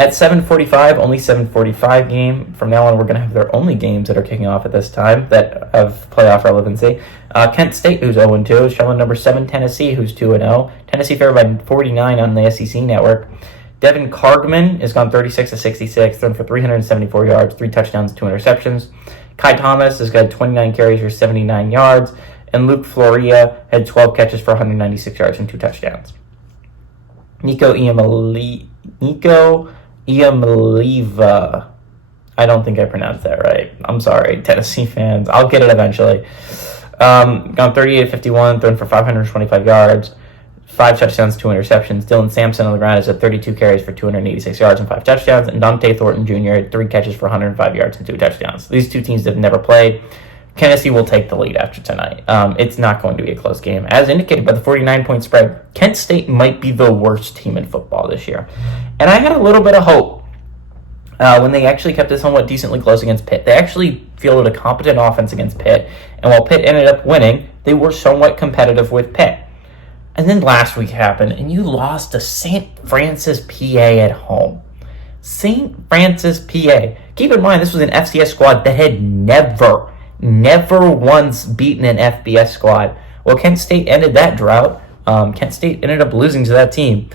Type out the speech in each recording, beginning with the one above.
At 7:45, only 7:45 game. From now on, we're going to have their only games that are kicking off at this time that have playoff relevancy. Kent State, who's 0-2, is traveling number 7 Tennessee, who's 2-0. Tennessee favored by 49 on the SEC network. Devin Cargman has gone 36 of 66, thrown for 374 yards, 3 touchdowns, 2 interceptions. Kai Thomas has got 29 carries for 79 yards. And Luke Floria had 12 catches for 196 yards and 2 touchdowns. Nico Iamaliva. I don't think I pronounced that right. I'm sorry, Tennessee fans. I'll get it eventually. Gone 38 of 51, thrown for 525 yards, 5 touchdowns, 2 interceptions. Dylan Sampson on the ground is at 32 carries for 286 yards and 5 touchdowns. And Dante Thornton Jr. had 3 catches for 105 yards and 2 touchdowns. These two teams have never played. Tennessee will take the lead after tonight. It's not going to be a close game. As indicated by the 49-point spread, Kent State might be the worst team in football this year. And I had a little bit of hope when they actually kept it somewhat decently close against Pitt. They actually fielded a competent offense against Pitt. And while Pitt ended up winning, they were somewhat competitive with Pitt. And then last week happened, and you lost to St. Francis, PA at home. St. Francis, PA. Keep in mind, this was an FCS squad that had never once beaten an FBS squad. Well, Kent State ended that drought. Kent State ended up losing to that team.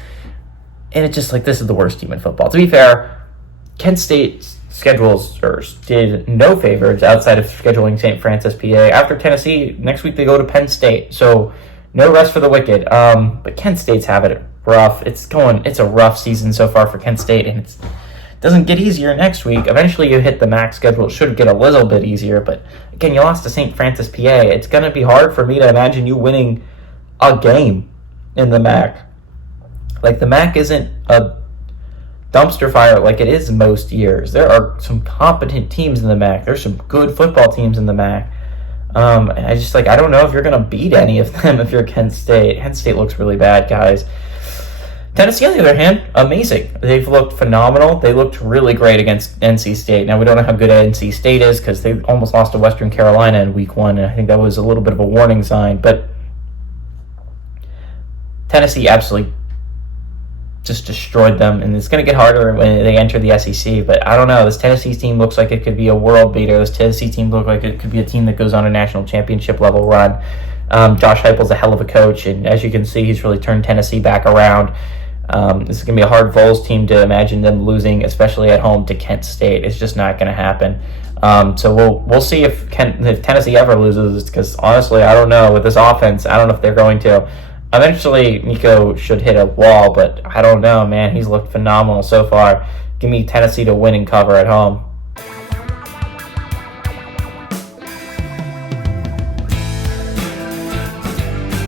And it's just like, this is the worst team in football. To be fair, Kent State's schedules did no favors outside of scheduling St. Francis, PA. After Tennessee, next week they go to Penn State. So no rest for the wicked. But Kent State's having it rough. It's a rough season so far for Kent State, and it doesn't get easier next week. Eventually you hit the MAC schedule. It should get a little bit easier, but again, you lost to St. Francis, PA. It's going to be hard for me to imagine you winning a game in the MAC. Like, the MAC isn't a dumpster fire like it is most years. There are some competent teams in the MAC. There's some good football teams in the MAC. I don't know if you're going to beat any of them if you're Kent State. Kent State looks really bad, guys. Tennessee, on the other hand, amazing. They've looked phenomenal. They looked really great against NC State. Now, we don't know how good NC State is because they almost lost to Western Carolina in week 1, and I think that was a little bit of a warning sign. But Tennessee absolutely just destroyed them, and it's going to get harder when they enter the SEC. But I don't know. This Tennessee team looks like it could be a world beater. This Tennessee team looks like it could be a team that goes on a national championship level run. Josh Heupel's a hell of a coach, and as you can see, he's really turned Tennessee back around. This is going to be a hard Vols team to imagine them losing, especially at home to Kent State. It's just not going to happen. So we'll see if Tennessee ever loses, because honestly, I don't know. With this offense, I don't know if they're going to. Eventually, Nico should hit a wall, but I don't know, man. He's looked phenomenal so far. Give me Tennessee to win and cover at home.